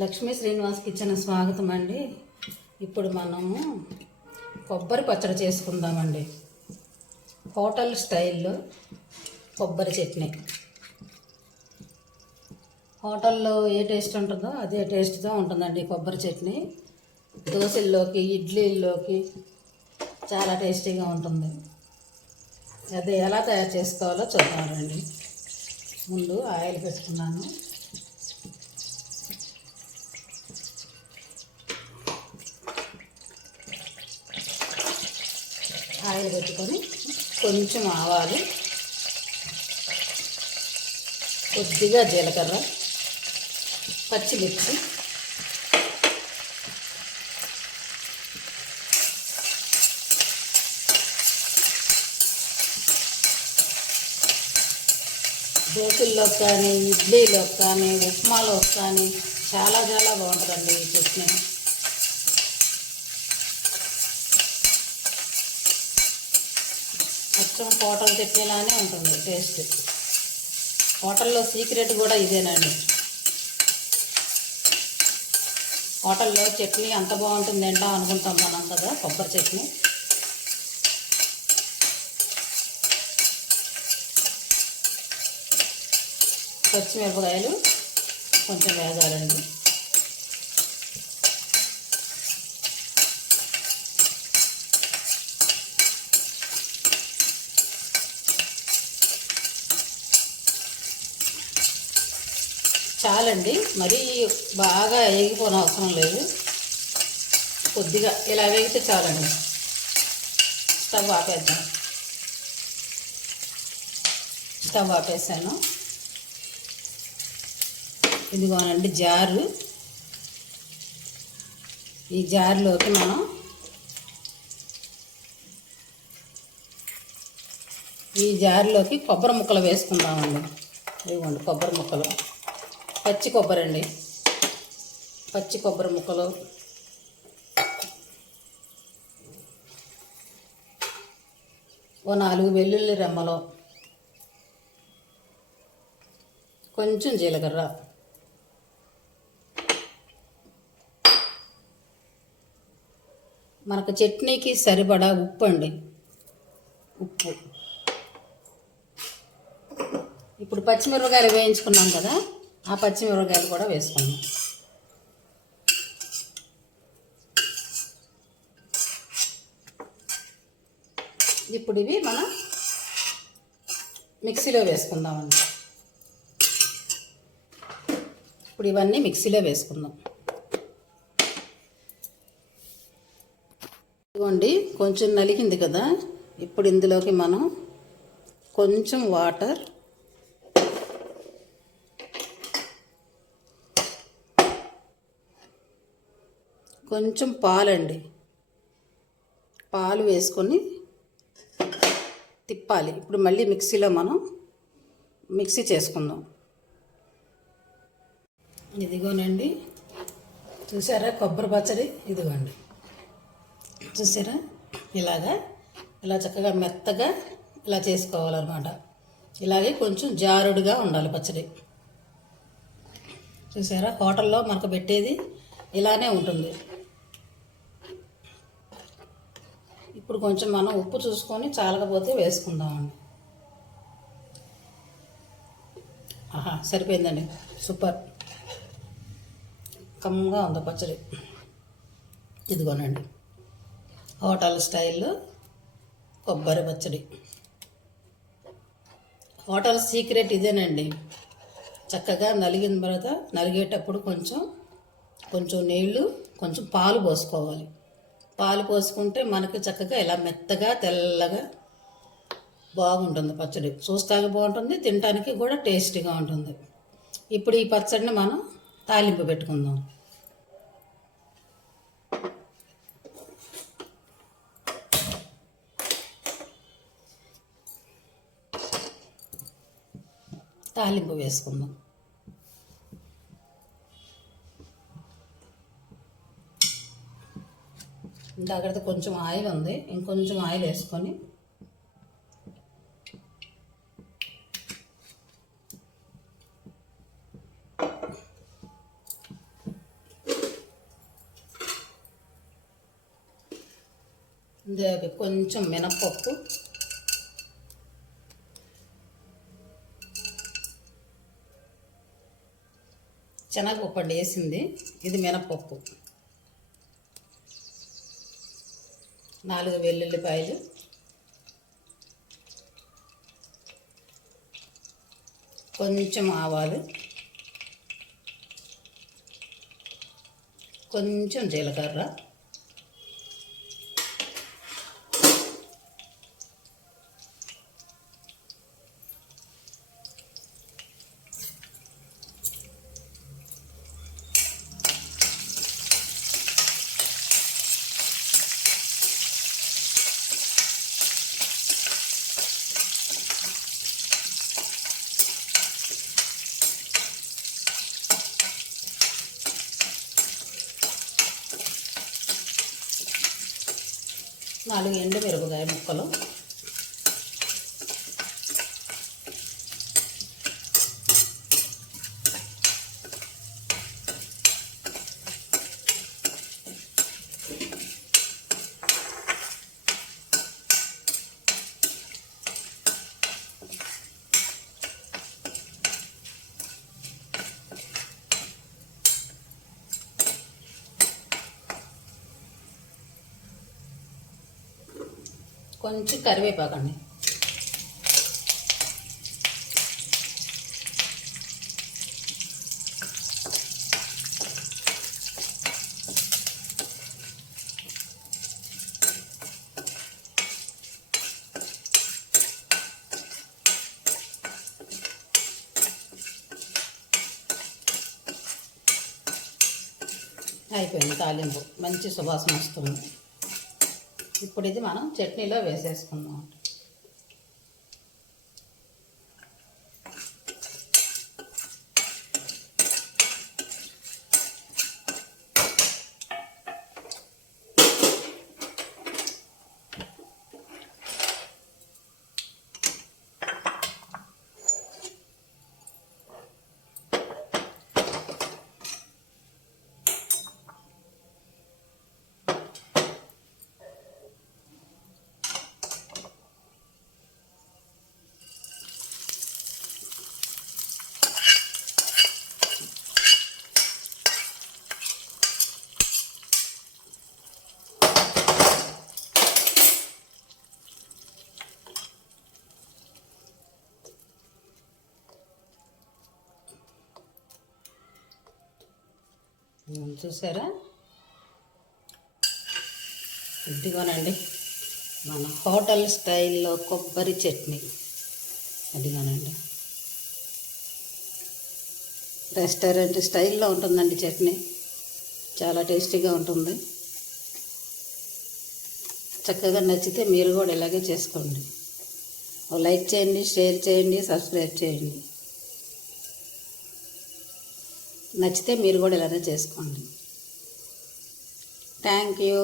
Lakshmi Srinivas kitchen స్వాగతం అండి. ఇప్పుడు మనము కొబ్బరి పచ్చడి చేసుకుందామండి. హోటల్ స్టైల్లో కొబ్బరి చట్నీ. హోటల్లో ఏ టేస్ట్ ఉంటుందో అదే టేస్ట్తో ఉంటుందండి కొబ్బరి చట్నీ. దోశల్లోకి, ఇడ్లీల్లోకి చాలా టేస్టీగా ఉంటుంది. అదే ఎలా తయారు చేసుకోవాలో చూద్దామండి. ముందు ఆయిల్ పెట్టుకున్నాను. ఆయిల్ పెట్టుకొని కొంచెం ఆవాలు, కొద్దిగా జీలకర్ర, పచ్చిమిర్చి, దోశల్లోకి కానీ, ఇడ్లీలోకి కానీ, ఉప్మాలోకి కానీ చాలా బాగుంటుందండి ఈ చట్నీ. కొంచెం హోటల్ చట్నీలానే ఉంటుంది టేస్ట్. హోటల్లో సీక్రెట్ కూడా ఇదేనండి. హోటల్లో చట్నీ అంత బాగుంటుంది ఏంటో అనుకుంటాం మనం కదా, కొబ్బరి చట్నీ. పచ్చిమిరపకాయలు కొంచెం వేగాలండి. చాలండి, మరీ బాగా వేగిపోని అవసరం లేదు. కొద్దిగా ఇలా వేగితే చాలండి. స్టవ్ ఆపేద్దాం. స్టవ్ ఆపేసాను. ఇదిగోనండి జారు. ఈ జారులోకి మనం కొబ్బరి ముక్కలు వేసుకుందామండి. ఇదిగోండి కొబ్బరి ముక్కలు, పచ్చి కొబ్బరి అండి. పచ్చి కొబ్బరి ముక్కలు, ఓ 4 వెల్లుల్లి రెమ్మలు, కొంచెం జీలకర్ర, మనకు చట్నీకి సరిపడా ఉప్పు అండి. ఉప్పు. ఇప్పుడు పచ్చిమిరపకాయలు వేయించుకున్నాం కదా, ఆ పచ్చిమిరపకాయలు కూడా వేసుకున్నాం. ఇప్పుడు ఇవి మనం మిక్సీలో వేసుకుందామండి. ఇప్పుడు ఇవన్నీ మిక్సీలో వేసుకుందాం. ఇదిగోండి కొంచెం నలిగింది కదా, ఇప్పుడు ఇందులోకి మనం కొంచెం వాటర్, కొంచెం పాలండి, పాలు వేసుకొని తిప్పాలి. ఇప్పుడు మళ్ళీ మిక్సీలో మనం మిక్సీ చేసుకుందాం. ఇదిగోనండి, చూసారా కొబ్బరి పచ్చడి. ఇదిగోండి చూసారా, ఇలా చక్కగా మెత్తగా ఇలా చేసుకోవాలన్నమాట. ఇలాగే కొంచెం జారుడుగా ఉండాలి పచ్చడి. చూసారా, హోటల్లో మనకు పెట్టేది ఇలానే ఉంటుంది. ఇప్పుడు కొంచెం మనం ఉప్పు చూసుకొని చాలకపోతే వేసుకుందామండి. ఆహా, సరిపోయిందండి. సూపర్ కమ్మగా ఉంది పచ్చడి. ఇదిగోనండి హోటల్ స్టైల్లో కొబ్బరి పచ్చడి. హోటల్ సీక్రెట్ ఇదేనండి. చక్కగా నలిగిన తర్వాత నలిగేటప్పుడు కొంచెం నీళ్ళు, కొంచెం పాలు పోసుకోవాలి. పాలు పోసుకుంటే మనకి చక్కగా ఇలా మెత్తగా తెల్లగా బాగుంటుంది పచ్చడి. చూస్తానికి బాగుంటుంది, తినడానికి కూడా టేస్టీగా ఉంటుంది. ఇప్పుడు ఈ పచ్చడిని మనం తాలింపు పెట్టుకుందాం. తాలింపు వేసుకుందాం. ఇందాకైతే కొంచెం ఆయిల్ ఉంది, ఇంకొంచెం ఆయిల్ వేసుకొని ఇందులోకి కొంచెం మినప్పప్పు, శనగపప్పు అండి వేసింది, ఇది మినప్పప్పు, 4 వెల్లుల్లిపాయలు, కొంచెం ఆవాలు, కొంచెం జీలకర్ర, నాలుగు ఎండుమిరపకాయ ముక్కలు, కొంచెం కరివేపాకండి, అయిపోయింది తాలింపు, మంచి సువాసన వస్తుంది. ఇప్పుడు ఇది మనం చట్నీలో వేసేసుకుందాం. చూసారా, ఇదిగోనండి మన హోటల్ స్టైల్లో కొబ్బరి చట్నీ. అదిగోనండి రెస్టారెంట్ స్టైల్లో ఉంటుందండి చట్నీ, చాలా టేస్టీగా ఉంటుంది. చక్కగా నచ్చితే మీరు కూడా ఇలాగే చేసుకోండి. లైక్ చేయండి, షేర్ చేయండి, సబ్స్క్రైబ్ చేయండి. నచ్చితే మీరు కూడా ఇలానే చేసుకోండి. Thank you.